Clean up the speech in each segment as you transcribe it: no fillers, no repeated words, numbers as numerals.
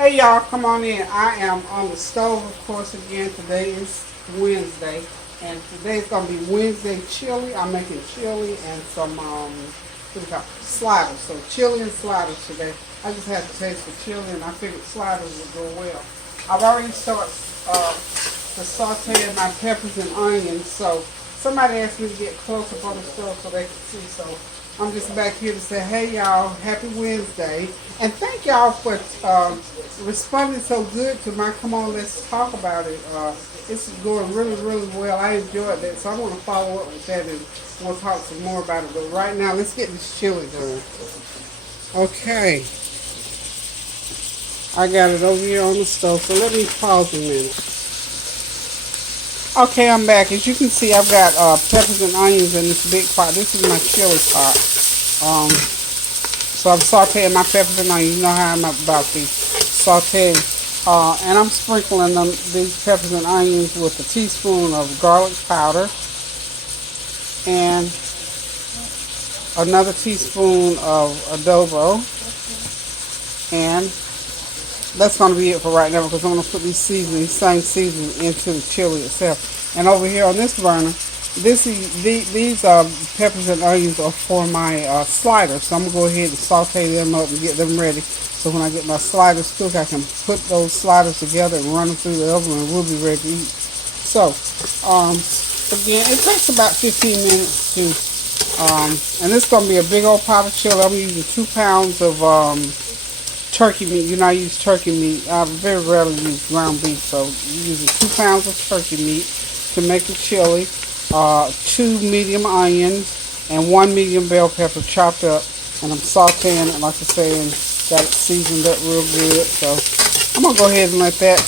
Hey y'all, come on in. I am on the stove, of course, again. Today is Wednesday, and today's gonna be Wednesday chili. I'm making chili and some what do you call it? Sliders. So chili and sliders today. I just had to taste the chili, and I figured sliders would go well. I've already started to sauteing my peppers and onions. So somebody asked me to get close up on the stove so they could see. So I'm just back here to say, hey y'all, happy Wednesday. And thank y'all for responding so good to my Come On, Let's Talk About It. It's going really, really well. I enjoyed that. So I want to follow up with that and we'll talk some more about it. But right now, let's get this chili done. Okay. I got it over here on the stove. So let me pause a minute. Okay, I'm back. As you can see, I've got peppers and onions in this big pot. This is my chili pot. So I'm sauteing my peppers and onions. You know how I'm about these sauteing. And I'm sprinkling these peppers and onions with a teaspoon of garlic powder and another teaspoon of adobo. And that's going to be it for right now because I'm going to put these same seasoning into the chili itself. And over here on this burner, these peppers and onions are for my sliders. So I'm going to go ahead and saute them up and get them ready. So when I get my sliders cooked, I can put those sliders together and run them through the oven and we'll be ready to eat. So, again, it takes about 15 minutes to, and this is going to be a big old pot of chili. I'm using 2 pounds of turkey meat. You know, I use turkey meat. I very rarely use ground beef, so you're using 2 pounds of turkey meat to make the chili, 2 medium onions, and 1 medium bell pepper chopped up. And I'm sauteing it, like I say, and got it seasoned up real good. So I'm going to go ahead and let that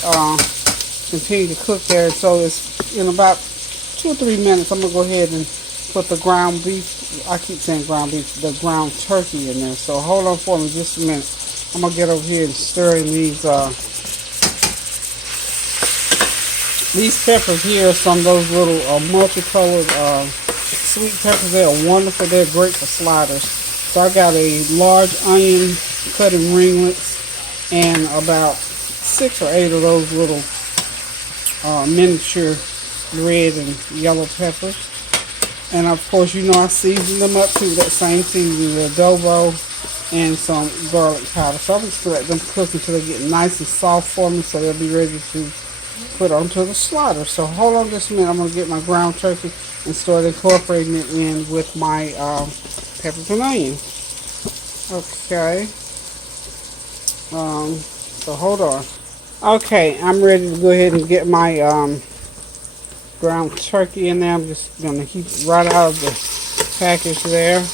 continue to cook there. So it's in about 2 or 3 minutes, I'm going to go ahead and put the ground beef, I keep saying ground beef, the ground turkey in there. So hold on for me just a minute. I'm going to get over here and stir in these peppers here. Some of those little multicolored sweet peppers. They are wonderful. They're great for sliders. So I got a large onion cut in ringlets and about 6 or 8 of those little miniature red and yellow peppers. And of course, you know, I season them up too. That same seasoning, the adobo and some garlic powder. So I'm just going to let them cook until they get nice and soft for me so they'll be ready to put onto the slider. So hold on just a minute. I'm going to get my ground turkey and start incorporating it in with my peppers and onions. Okay. So hold on. Okay, I'm ready to go ahead and get my ground turkey in there. I'm just going to heat it right out of the package there.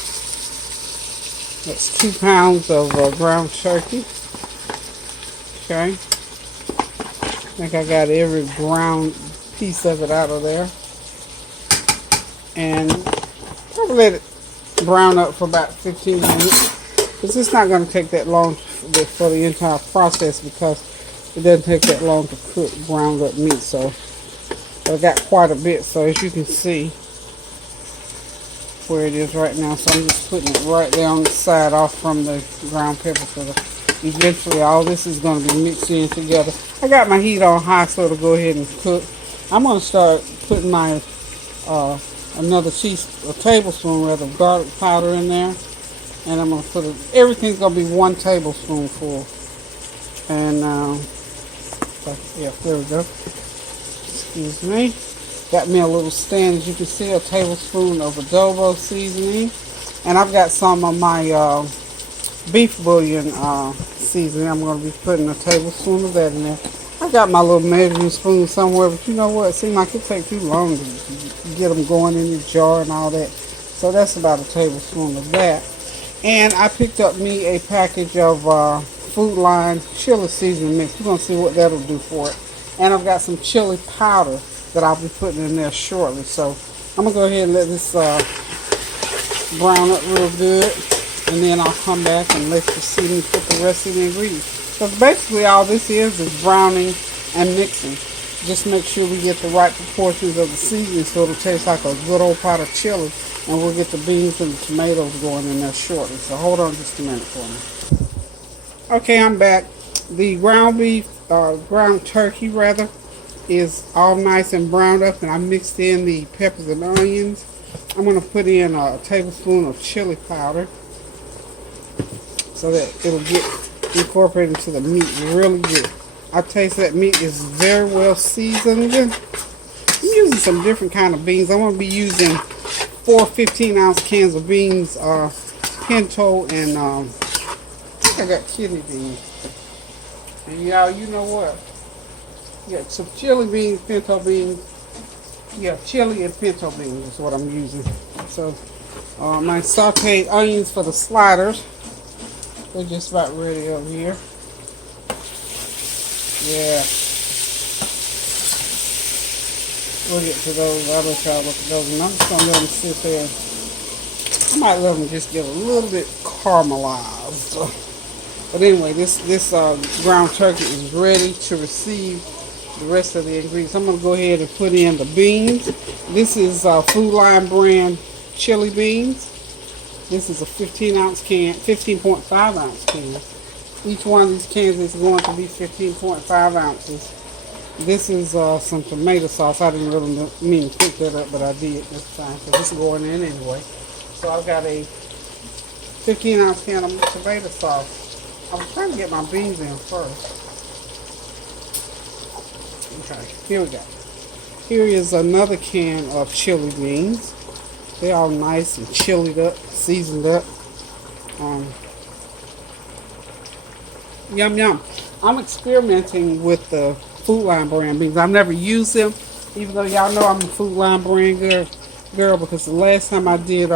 That's 2 pounds of ground turkey. Okay. I think I got every ground piece of it out of there. And probably let it brown up for about 15 minutes. Because it's not going to take that long for the entire process because it doesn't take that long to cook ground up meat. So I got quite a bit. So as you can see where it is right now. So I'm just putting it right there on the side off from the ground pepper. So eventually all this is going to be mixed in together. I got my heat on high so it'll go ahead and cook. I'm going to start putting my another tablespoon rather of garlic powder in there. And I'm going to put it, everything's going to be 1 tablespoonful. And yeah, there we go. Excuse me. Got me a little stand, as you can see, a tablespoon of adobo seasoning. And I've got some of my beef bouillon seasoning. I'm going to be putting a tablespoon of that in there. I got my little measuring spoon somewhere, but you know what? It seems like it takes too long to get them going in the jar and all that. So that's about a tablespoon of that. And I picked up me a package of Food Line chili seasoning mix. We're going to see what that'll do for it. And I've got some chili powder that I'll be putting in there shortly. So I'm going to go ahead and let this brown up real good. And then I'll come back and let you see me put the rest of the ingredients. Because basically all this is browning and mixing. Just make sure we get the right proportions of the seasoning so it'll taste like a good old pot of chili. And we'll get the beans and the tomatoes going in there shortly. So hold on just a minute for me. Okay, I'm back. The ground beef, ground turkey rather, is all nice and browned up, and I mixed in the peppers and onions. I'm going to put in a tablespoon of chili powder so that it'll get incorporated into the meat really good. I taste that meat is very well seasoned. I'm using some different kind of beans. I'm going to be using 4 15-ounce cans of beans, pinto, and I think I got kidney beans. And y'all, you know what? Yeah, some chili beans, pinto beans. Yeah, chili and pinto beans is what I'm using. So, my sauteed onions for the sliders. They're just about ready over here. Yeah. We'll get to those. I'll let y'all look at those. And I'm just going to let them sit there. I might let them just get a little bit caramelized. But anyway, this ground turkey is ready to receive the rest of the ingredients. I'm going to go ahead and put in the beans. This is Food Line brand chili beans. This is a 15-ounce can, 15.5-ounce can. Each one of these cans is going to be 15.5 ounces. This is some tomato sauce. I didn't really mean to pick that up, but I did this time. So this is going in anyway. So I've got a 15-ounce can of tomato sauce. I was trying to get my beans in first. Okay, here we go. Here is another can of chili beans. They're all nice and chilied up, seasoned up. Yum yum. I'm experimenting with the Food Line brand beans. I've never used them, even though y'all know I'm a Food Line brand girl, because the last time I did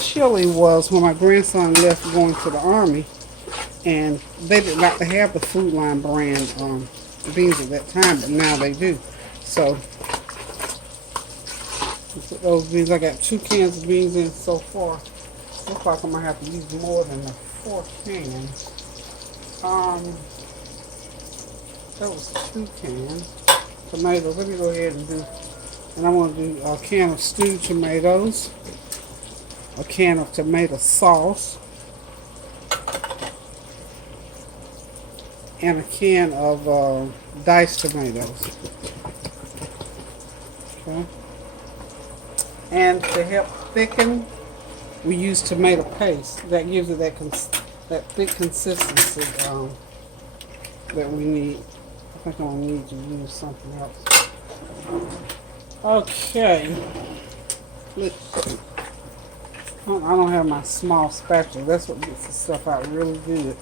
chili was when my grandson left going to the Army, and they did not have the Food Line brand beans at that time, but now they do. So those beans, I got 2 cans of beans in so far. Looks like I'm gonna have to use more than the 4 cans. That was 2 cans. Tomatoes, let me go ahead and do, and I'm gonna do a can of stewed tomatoes, a can of tomato sauce, and a can of diced tomatoes. Okay. And to help thicken, we use tomato paste. That gives it that thick consistency that we need. I think I'm gonna need to use something else. Okay. I don't have my small spatula. That's what gets the stuff out really good.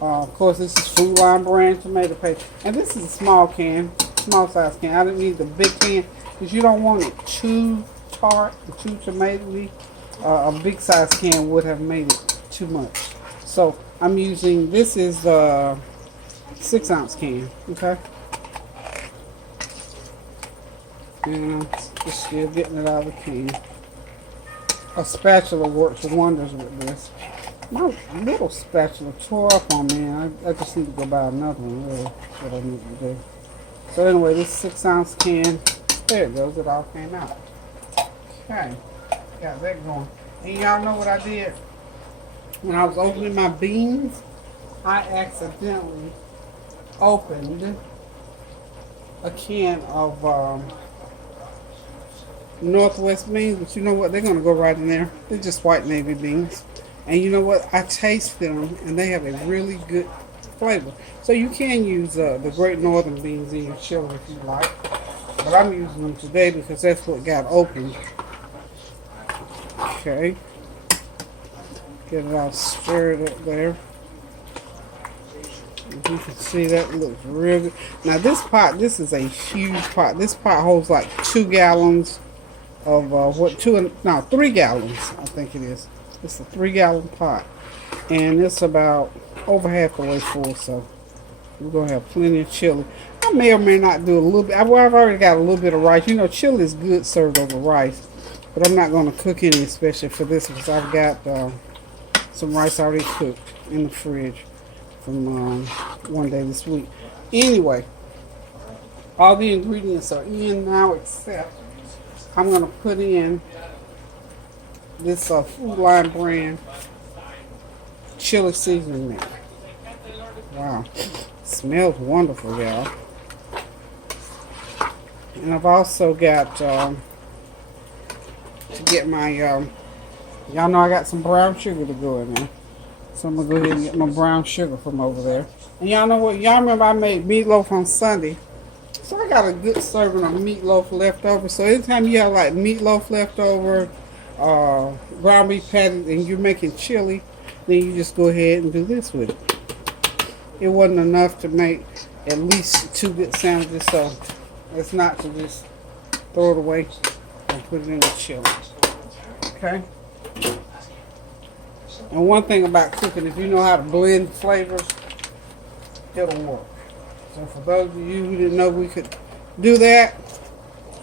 Of course, this is Food Line brand tomato paste, and this is a small can, small size can. I didn't need the big can because you don't want it too tart and too tomatoey. A big size can would have made it too much. So I'm using, this is a 6-ounce can, okay? And I'm just still getting it out of the can. A spatula works wonders with this. My little spatula tore up on me, and I just need to go buy another one, really. That's what I need to do. So anyway, this 6-ounce can, there it goes, it all came out. Okay, got that going. And y'all know what I did? When I was opening my beans, I accidentally opened a can of Northwest beans, but you know what? They're going to go right in there. They're just white navy beans. And you know what? I taste them, and they have a really good flavor. So you can use the Great Northern beans in your chili if you like. But I'm using them today because that's what got opened. Okay. Get it all stirred up there. As you can see, that looks real good. Now this pot, this is a huge pot. This pot holds like 2 gallons of 3 gallons, I think it is. It's a 3-gallon pot, and it's about over half the way full, so we're gonna have plenty of chili. I may or may not do a little bit. Well, I've already got a little bit of rice. You know, chili is good served over rice, but I'm not gonna cook any especially for this because I've got some rice already cooked in the fridge from one day this week. Anyway, all the ingredients are in now except I'm gonna put in this Food Line brand chili seasoning mix. Wow. Smells wonderful, y'all. And I've also got to get my y'all know I got some brown sugar to go in there. So I'm gonna go ahead and get my brown sugar from over there. And y'all know what? Y'all remember I made meatloaf on Sunday. So I got a good serving of meatloaf left over. So anytime you have like meatloaf left over, ground beef patty, and you're making chili, then you just go ahead and do this with it. It wasn't enough to make at least 2 good sandwiches, so it's not to just throw it away and put it in the chili. Okay? And one thing about cooking, if you know how to blend flavors, it'll work. So for those of you who didn't know we could do that,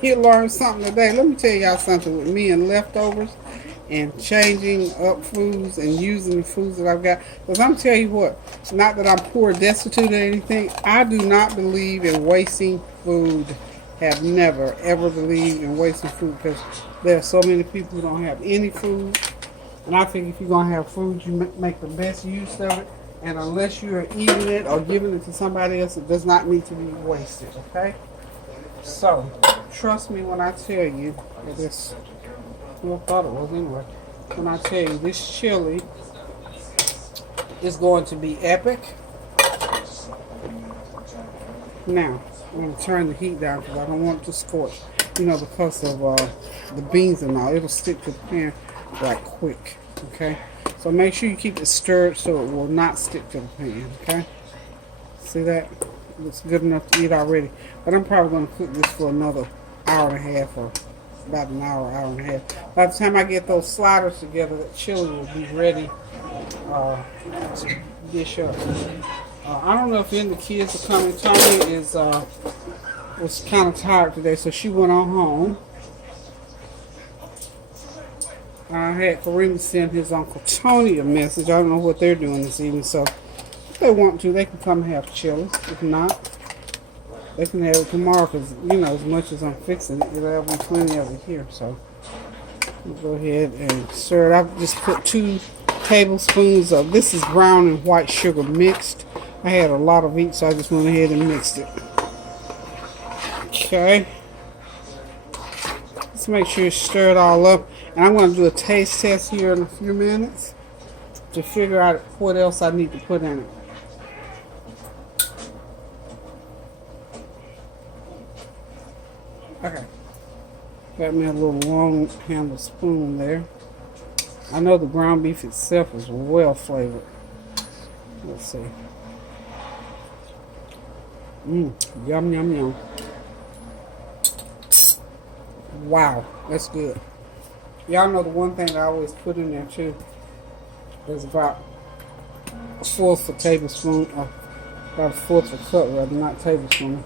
you learned something today. Let me tell y'all something with me and leftovers and changing up foods and using the foods that I've got. Because I'm telling you what, it's not that I'm poor, destitute, or anything. I do not believe in wasting food. Have never, ever believed in wasting food because there are so many people who don't have any food. And I think if you're going to have food, you make the best use of it. And unless you're eating it or giving it to somebody else, it does not need to be wasted, okay? So, trust me when I tell you that this, who thought it was anyway, when I tell you this chili is going to be epic. Now, I'm going to turn the heat down because I don't want it to scorch, because of the beans and all. It'll stick to the pan right quick, okay? So make sure you keep it stirred so it will not stick to the pan, okay? See that? Looks good enough to eat already. But I'm probably going to cook this for another hour and a half or about an hour, hour and a half. By the time I get those sliders together, that chili will be ready to dish up. I don't know if any of the kids are coming. Tony was kind of tired today, so she went on home. I had Kareem send his Uncle Tony a message. I don't know what they're doing this evening, so if they want to, they can come have chili. If not, they can have it tomorrow because, as much as I'm fixing it, there'll be plenty of it here. So we'll go ahead and stir it. I've just put 2 tablespoons of, this is brown and white sugar mixed. I had a lot of each, so I just went ahead and mixed it. Okay. Let's make sure you stir it all up. And I'm going to do a taste test here in a few minutes to figure out what else I need to put in it. Okay. Got me a little long handled spoon there. I know the ground beef itself is well flavored. Let's see. Yum, yum, yum. Wow, that's good. Y'all know the one thing I always put in there too is about a fourth of a tablespoon, or about a fourth of a cup rather, not tablespoon.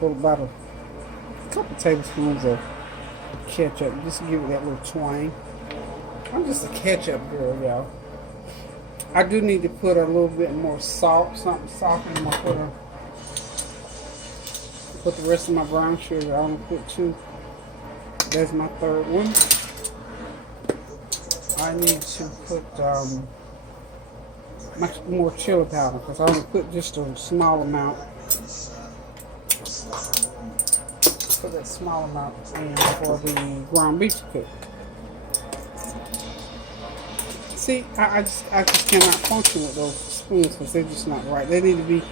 Put about a couple tablespoons of ketchup, just to give it that little twang. I'm just a ketchup girl, y'all. I do need to put a little bit more salt, something salt in my put the rest of my brown sugar. I'm gonna put 2. There's my third one. I need to put much more chili powder because I'm going to put just a small amount. Put that small amount in for the ground beef to cook. See, I just cannot function with those spoons because they're just not right. They need to be.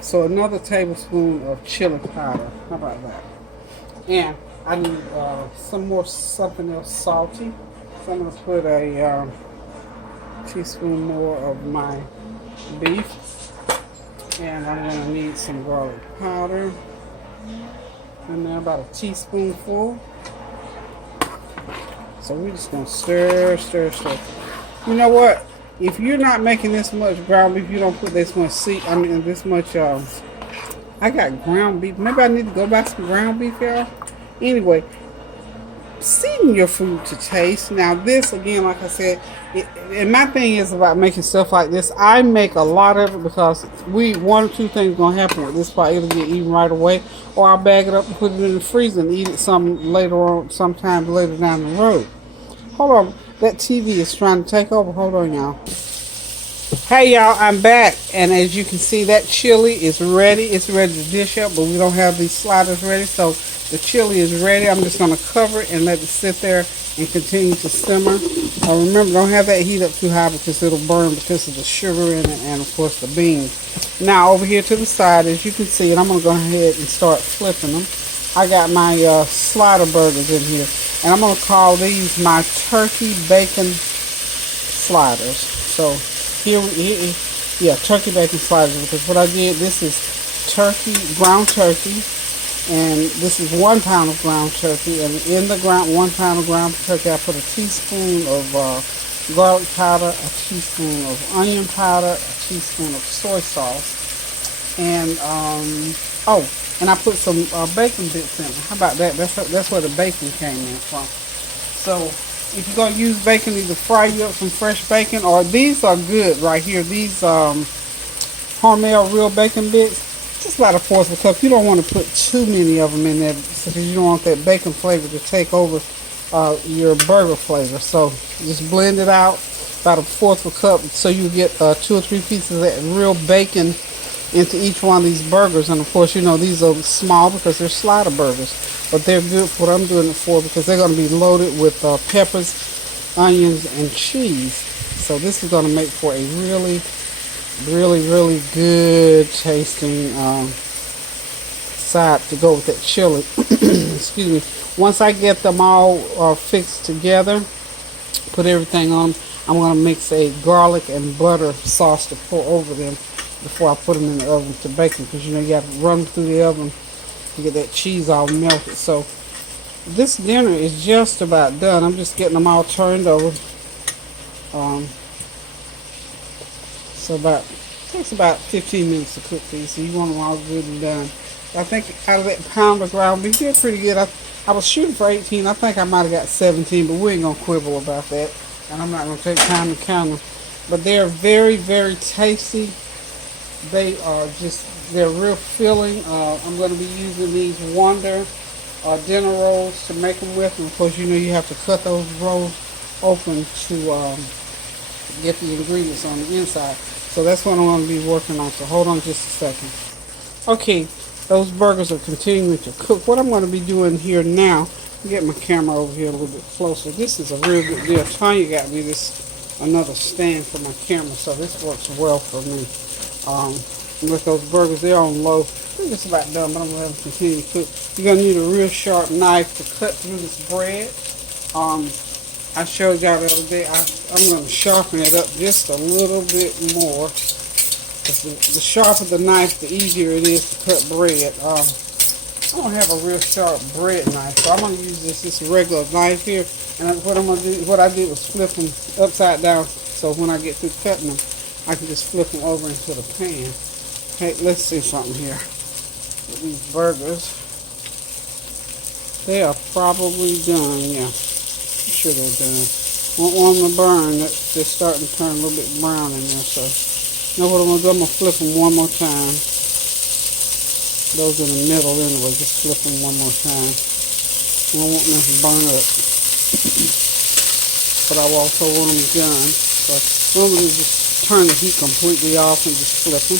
So another tablespoon of chili powder. How about that? And I need something else salty. So I'm going to put a teaspoon more of my beef. And I'm going to need some garlic powder. And then about a teaspoonful. So we're just going to stir. You know what? If you're not making this much ground beef, you don't put this much this much, I got ground beef. Maybe I need to go buy some ground beef, y'all. Anyway, season your food to taste. Now this, again, like I said, and my thing is about making stuff like this. I make a lot of it because one or two things going to happen with this pot. It'll get eaten right away, or I'll bag it up and put it in the freezer and eat it sometime later down the road. Hold on. That TV is trying to take over. Hold on, y'all. Hey y'all, I'm back, and as you can see, that chili is ready. It's ready to dish up, but we don't have these sliders ready, so the chili is ready. I'm just going to cover it and let it sit there and continue to simmer. Remember, don't have that heat up too high because it'll burn because of the sugar in it and, of course, the beans. Now, over here to the side, as you can see, and I'm going to go ahead and start flipping them. I got my slider burgers in here, and I'm going to call these my turkey bacon sliders. So here, yeah, turkey bacon sliders, because what I did, this is turkey, ground turkey, and this is 1 pound of ground turkey, and in the ground 1 pound of ground turkey, I put a teaspoon of garlic powder, a teaspoon of onion powder, a teaspoon of soy sauce, and oh, and I put some bacon bits in it. How about that? That's where the bacon came in from. So if you're going to use bacon, either fry you up some fresh bacon, or these are good right here. These Hormel real bacon bits, just about a fourth of a cup. You don't want to put too many of them in there because you don't want that bacon flavor to take over your burger flavor. So just blend it out, about a fourth of a cup, so you get 2 or 3 pieces of that real bacon into each one of these burgers. And of course, you know, these are small because they're slider burgers, but they're good for what I'm doing it for, because they're going to be loaded with peppers, onions, and cheese. So this is going to make for a really, really, really good tasting side to go with that chili. Excuse me. Once I get them all fixed together, put everything on, I'm going to mix a garlic and butter sauce to pour over them before I put them in the oven to bake them, because you know you got to run through the oven to get that cheese all melted. So this dinner is just about done. I'm just getting them all turned over. So takes about 15 minutes to cook these. So you want them all good and done. I think out of that pound of ground beef, did pretty good. I was shooting for 18. I think I might have got 17, but we ain't gonna quibble about that. And I'm not gonna take time to count them. But they're very, very tasty. They're real filling. I'm going to be using these Wonder dinner rolls to make them with. And of course, you know you have to cut those rolls open to get the ingredients on the inside. So that's what I'm going to be working on. So hold on just a second. Okay, those burgers are continuing to cook. What I'm going to be doing here now, get my camera over here a little bit closer. This is a real good deal. Tanya got me another stand for my camera, so this works well for me. With those burgers, they're on low. They're just about done, but I'm going to have them continue to cook. You're going to need a real sharp knife to cut through this bread. I showed y'all the other day. I'm going to sharpen it up just a little bit more. The sharper the knife, the easier it is to cut bread. I don't have a real sharp bread knife, so I'm going to use this regular knife here. And what I did was flip them upside down, so when I get through cutting them, I can just flip them over into the pan. Hey, let's see something here. With these burgers, they are probably done. Yeah, I'm sure they're done. Won't want them to burn. They're starting to turn a little bit brown in there. So, you know what I'm gonna do? I'm gonna flip them one more time. Those in the middle, anyway, just flip them one more time. I don't want them to burn up, but I also want them done. So, what I'm gonna do is just turn the heat completely off and just flip them.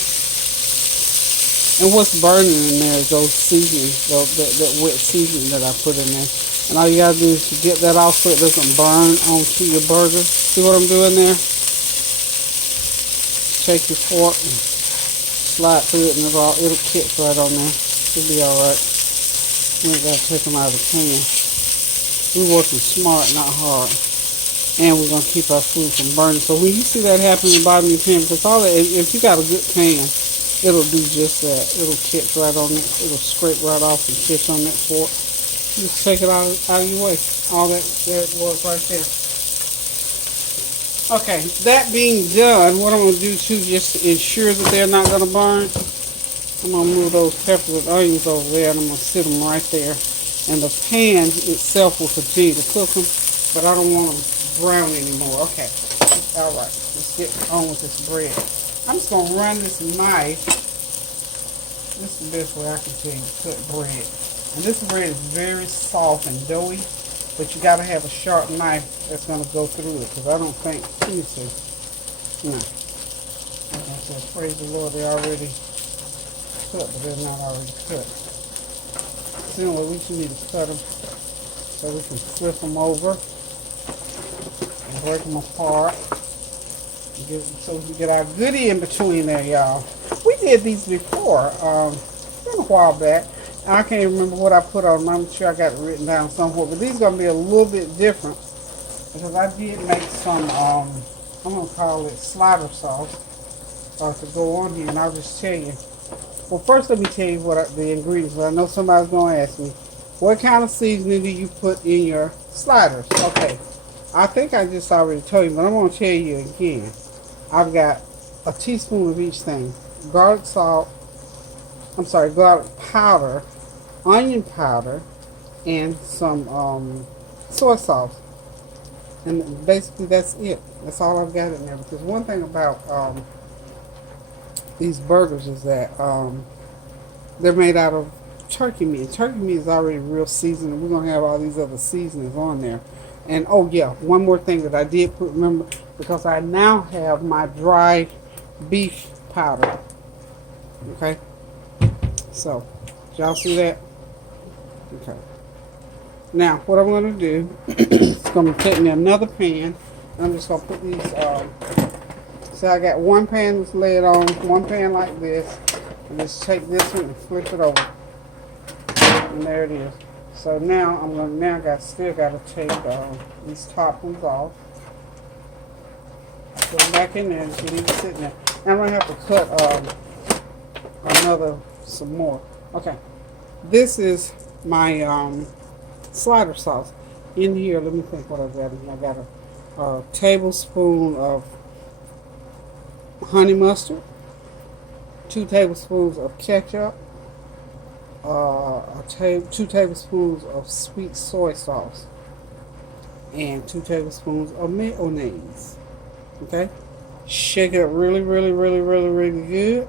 And what's burning in there is those seasonings, that wet seasoning that I put in there. And all you gotta do is to get that off so it doesn't burn onto your burger. See what I'm doing there? Take your fork and slide through it, and it'll catch right on there. It'll be alright. We ain't gotta take them out of the pan. We're working smart, not hard. And we're gonna keep our food from burning. So when you see that happen in the bottom of your pan, because if you got a good pan, it'll do just that. It'll catch right on it. It'll scrape right off and catch on that fork. Just take it out of your way. All that there it was right there. Okay, that being done, what I'm going to do too, just to ensure that they're not going to burn, I'm going to move those peppers and onions over there, and I'm going to sit them right there. And the pan itself will continue to cook them, but I don't want them brown anymore. Okay, all right, let's get on with this bread. I'm just going to run this knife. This is the best way I can tell you to cut bread. And this bread is very soft and doughy, but you got to have a sharp knife that's going to go through it, because I don't think, let me see. No. Praise the Lord, they're already cut, but they're not already cut. So anyway, we just need to cut them so we can flip them over and break them apart. So we can get our goodie in between there, y'all. We did these before, been a while back. I can't even remember what I put on them. I'm sure I got it written down somewhere, but these are going to be a little bit different because I did make some, I'm going to call it slider sauce to go on here, and I'll just tell you. Well, first let me tell you what the ingredients are. I know somebody's going to ask me, what kind of seasoning do you put in your sliders? Okay, I think I just already told you, but I'm going to tell you again. I've got a teaspoon of each thing. Garlic powder, onion powder, and some soy sauce. And basically that's it. That's all I've got in there. Because one thing about these burgers is that they're made out of turkey meat. Turkey meat is already real seasoned, and we're going to have all these other seasonings on there. And oh yeah, one more thing that I did put, remember, because I now have my dry beef powder. Okay? So, did y'all see that? Okay. Now, what I'm going to do is going to take me another pan. I'm just going to put these, so I got one pan that's laid on, one pan like this, and just take this one and flip it over. And there it is. So now I'm going to still got to take these top ones off. Put them back in there and leave it sitting there. Now I'm going to have to cut some more. Okay. This is my slider sauce. In here, let me think what I got in here. I got a tablespoon of honey mustard, 2 tablespoons of ketchup, 2 tablespoons of sweet soy sauce, and 2 tablespoons of mayonnaise. Okay, shake it up really, really, really, really, really good.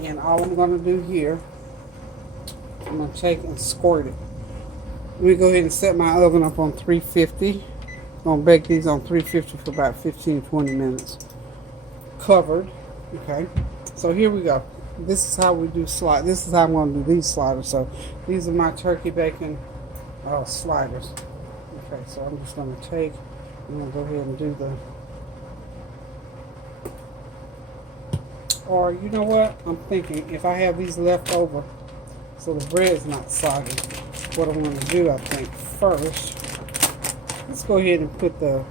And all I'm going to do here, I'm going to take and squirt it. Let me go ahead and set my oven up on 350. I'm going to bake these on 350 for about 15-20 minutes. Covered. Okay, so here we go. This is how we do This is how I'm going to do these sliders. So these are my turkey bacon sliders. Okay, so I'm just going to I'm going to go ahead and do or you know what? I'm thinking if I have these left over, so the bread's not soggy, what I'm going to do, I think, first, let's go ahead and put the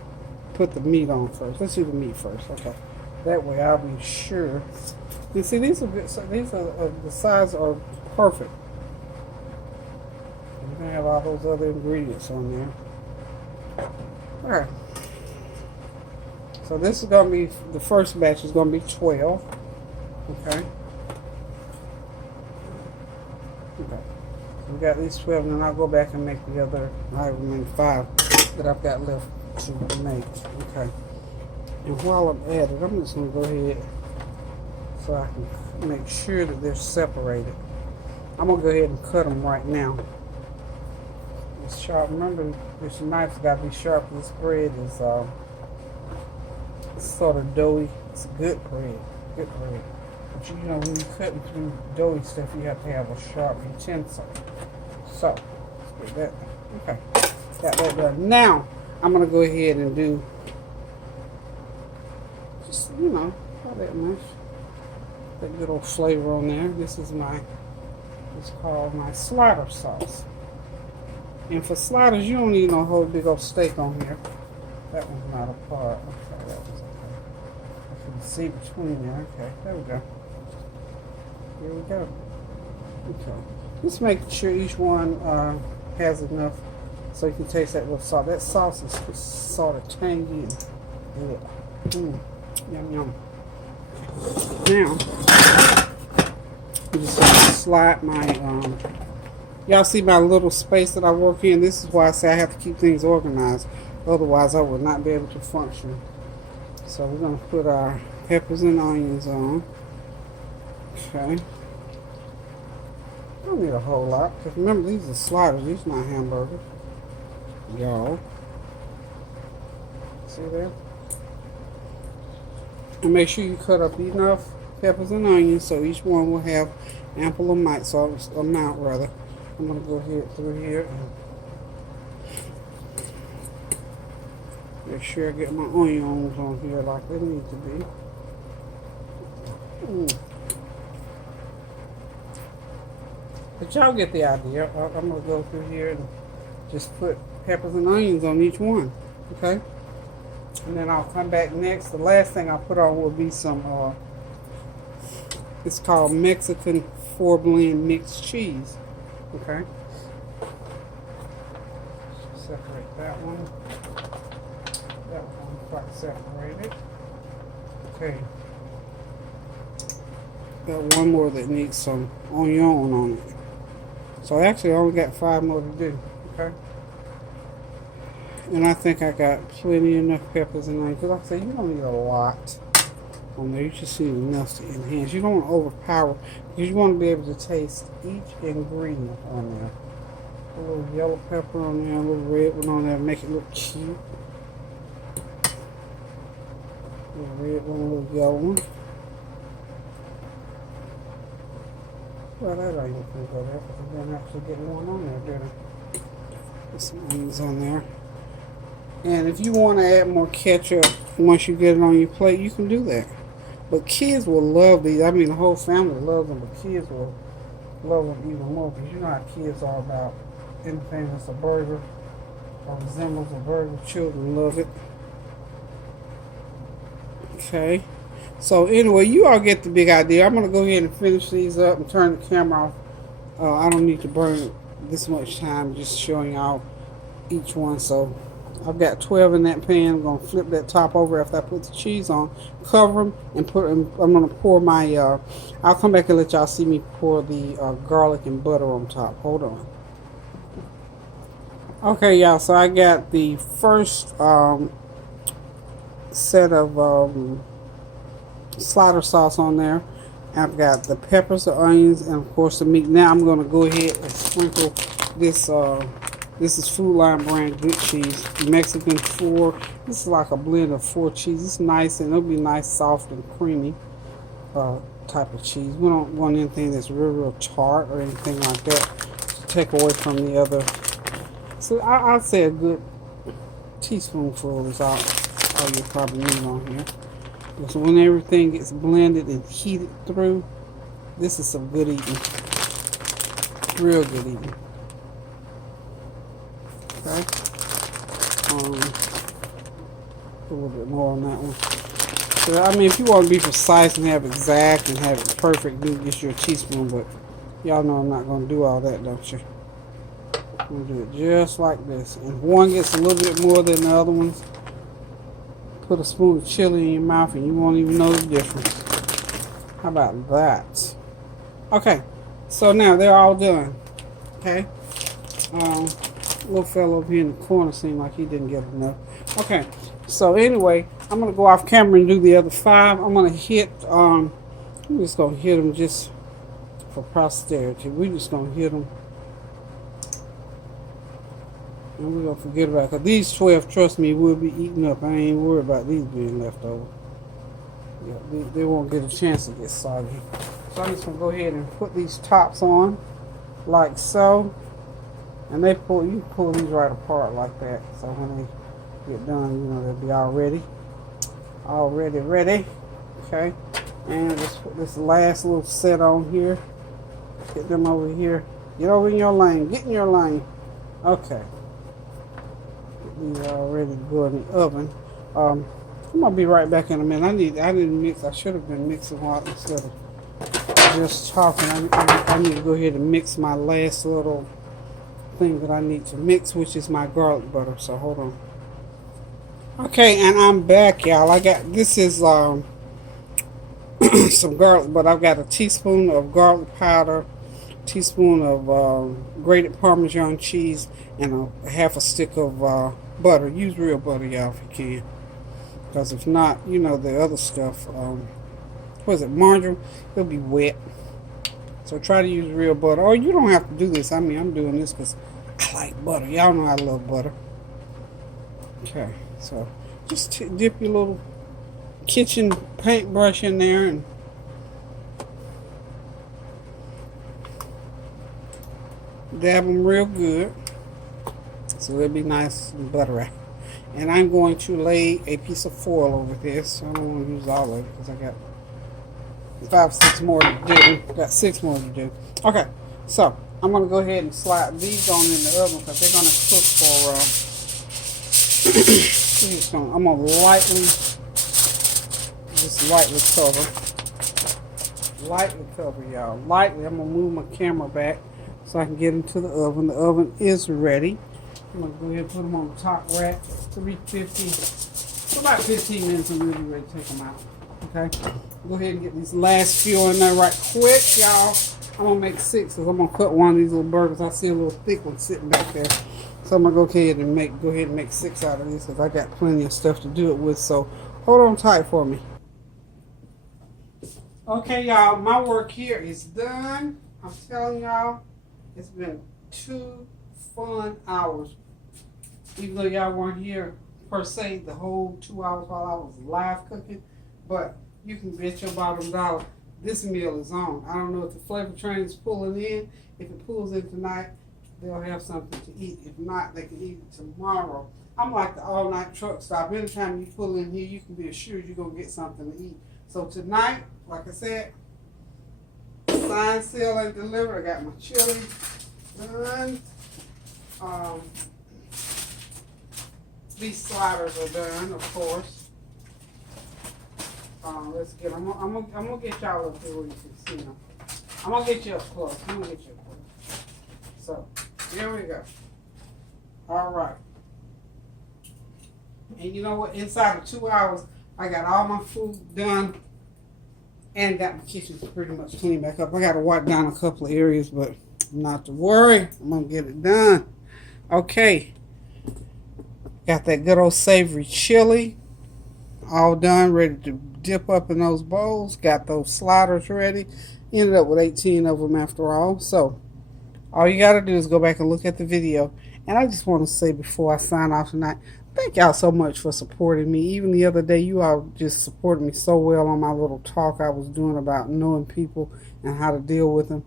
meat on first. Let's do the meat first. Okay, that way I'll be sure. You see, these are good. So these are the size are perfect. We're gonna have all those other ingredients on there. All right. So this is gonna be the first batch is gonna be 12. Okay. Okay. So we got these 12, and then I'll go back and make the other. I remain 5 that I've got left to make. Okay. And while I'm at it, I'm just gonna go ahead so I can make sure that they're separated. I'm gonna go ahead and cut them right now. It's sharp. Remember, this knife's got to be sharp. This bread is it's sort of doughy. It's good bread. Good bread. But you know, when you're cutting through doughy stuff, you have to have a sharp utensil. So, let's get that. Okay, got that done. Now, I'm gonna go ahead and do just, you know, not that much. That good old flavor on there. This is it's called my slider sauce. And for sliders, you don't need no whole big old steak on here. That one's not a part. Okay, that one's okay. I can see between there. Okay, there we go. Here we go. Okay. Just make sure each one has enough so you can taste that little salt. That sauce is sort of tangy and good. Yum, yum. Now, I'm just going to slide my, y'all see my little space that I work in? This is why I say I have to keep things organized. Otherwise, I would not be able to function. So we're going to put our peppers and onions on. Okay. I don't need a whole lot, because remember, these are sliders. These are not hamburgers. Y'all. See there? And make sure you cut up enough peppers and onions so each one will have ample amount. Rather. I'm gonna go ahead through here and make sure I get my onions on here like they need to be. But y'all get the idea. I'm gonna go through here and just put peppers and onions on each one. Okay? And then I'll come back next. The last thing I'll put on will be some, it's called Mexican 4-blend mixed cheese. Okay? Separate that one. That one quite separated. Okay. Got one more that needs some onion on it. So actually I only got 5 more to do. Okay? And I think I got plenty enough peppers in there. Because like I said, you don't need a lot on there. You just need enough to enhance. You don't want to overpower. Because you want to be able to taste each ingredient on there. A little yellow pepper on there. A little red one on there. Make it look cute. A little red one. A little yellow one. Well, that ain't gonna go there. Because I didn't actually get one on there, did I? Put some onions on there. And if you want to add more ketchup once you get it on your plate, you can do that. But kids will love these. I mean, the whole family loves them, but kids will love them even more because you know how kids are about anything that's a burger or resembles a burger. Children love it. Okay. So anyway, you all get the big idea. I'm going to go ahead and finish these up and turn the camera off. I don't need to burn this much time just showing y'all each one. So I've got 12 in that pan. I'm going to flip that top over after I put the cheese on. Cover them and I'm going to pour my, I'll come back and let y'all see me pour the garlic and butter on top. Hold on. Okay, y'all, so I got the first set of slider sauce on there. I've got the peppers, the onions, and of course the meat. Now I'm going to go ahead and sprinkle this. This is Food Line brand good cheese, Mexican 4. This is like a blend of 4 cheese. It's nice and it'll be nice, soft and creamy type of cheese. We don't want anything that's real tart or anything like that to take away from the other. So I'd say a good teaspoonful is all you probably need on here. So when everything gets blended and heated through, this is some good eating. Real good eating. Okay. A little bit more on that one. So, I mean, if you want to be precise and have exact and have it perfect, you can get you a teaspoon, but y'all know I'm not going to do all that, don't you? I'm going to do it just like this. And if one gets a little bit more than the other ones, put a spoon of chili in your mouth and you won't even know the difference. How about that? Okay, so now they're all done. Okay. Little fellow over here in the corner seemed like he didn't get enough. Okay, so anyway, I'm going to go off camera and do the other 5. I'm going to hit, I'm just going to hit them just for posterity. We're just going to hit them. And we're going to forget about it. Because these 12, trust me, will be eaten up. I ain't worried about these being left over. Yeah, they won't get a chance to get soggy. So I'm just going to go ahead and put these tops on like so. And you pull these right apart like that. So when they get done, you know, they'll be already ready. Okay. And just put this last little set on here. Get them over here. Get over in your lane. Get in your lane. Okay. Get these already go in the oven. I'm gonna be right back in a minute. I didn't mix. I should have been mixing while instead of just talking. I need to go ahead and mix my last little thing that I need to mix, which is my garlic butter. So hold on. Okay, and I'm back, y'all. This is some garlic, but I've got a teaspoon of garlic powder, teaspoon of grated Parmesan cheese, and a half a stick of butter. Use real butter, y'all, if you can, because if not, you know, the other stuff, what is it, margarine, it'll be wet. So try to use real butter. Or you don't have to do this. I mean, I'm doing this because I like butter. Y'all know I love butter. Okay, so just dip your little kitchen paintbrush in there and dab them real good. So it'll be nice and buttery. And I'm going to lay a piece of foil over this. I don't want to use all of it because I got 5, 6 more to do. Got 6 more to do. Okay, so I'm going to go ahead and slide these on in the oven because they're going to cook for, I'm going to lightly cover, y'all. Lightly, I'm going to move my camera back so I can get into the oven. The oven is ready. I'm going to go ahead and put them on the top rack, 350, for about 15 minutes. I'm really ready to take them out. Okay, go ahead and get these last few in there right quick, y'all. I'm going to make 6 because I'm going to cut one of these little burgers. I see a little thick one sitting back there. So I'm going to go ahead and make 6 out of this because I got plenty of stuff to do it with. So hold on tight for me. Okay, y'all, my work here is done. I'm telling y'all, it's been 2 fun hours. Even though y'all weren't here per se the whole 2 hours while I was live cooking, but you can bet your bottom dollar this meal is on. I don't know if the flavor train is pulling in. If it pulls in tonight, they'll have something to eat. If not, they can eat it tomorrow. I'm like the all-night truck stop. Anytime you pull in here, you can be assured you're going to get something to eat. So tonight, like I said, signed, sealed, and delivered. I got my chili done. These sliders are done, of course. Let's get them. I'm gonna get y'all up here where you can see them. I'm gonna get you up close. So here we go. All right. And you know what? Inside of 2 hours, I got all my food done and got my kitchen pretty much cleaned back up. I got to wipe down a couple of areas, but not to worry. I'm gonna get it done. Okay. Got that good old savory chili all done, ready to dip up in those bowls. Got those sliders ready. Ended up with 18 of them after all. So all you got to do is go back and look at the video. And I just want to say before I sign off tonight, thank y'all so much for supporting me. Even the other day, you all just supported me so well on my little talk I was doing about knowing people and how to deal with them.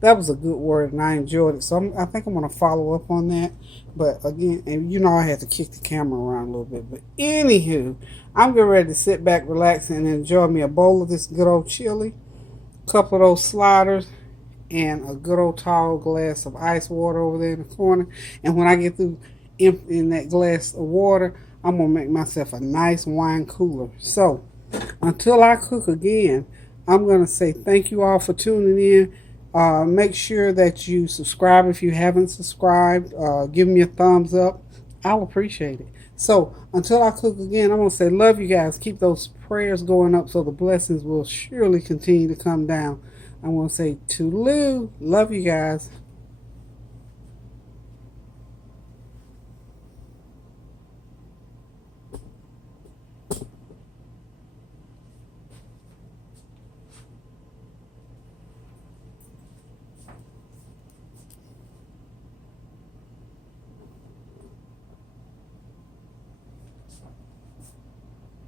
That was a good word, and I enjoyed it. So I think I'm going to follow up on that. But again, and you know I had to kick the camera around a little bit. But anywho, I'm getting ready to sit back, relax, and enjoy me a bowl of this good old chili, a couple of those sliders, and a good old tall glass of ice water over there in the corner. And when I get through emptying that glass of water, I'm going to make myself a nice wine cooler. So until I cook again, I'm going to say thank you all for tuning in. Make sure that you subscribe if you haven't subscribed. Give me a thumbs up. I'll appreciate it. So until I cook again, I'm going to say love you guys. Keep those prayers going up so the blessings will surely continue to come down. I want to say toodaloo. Love you guys.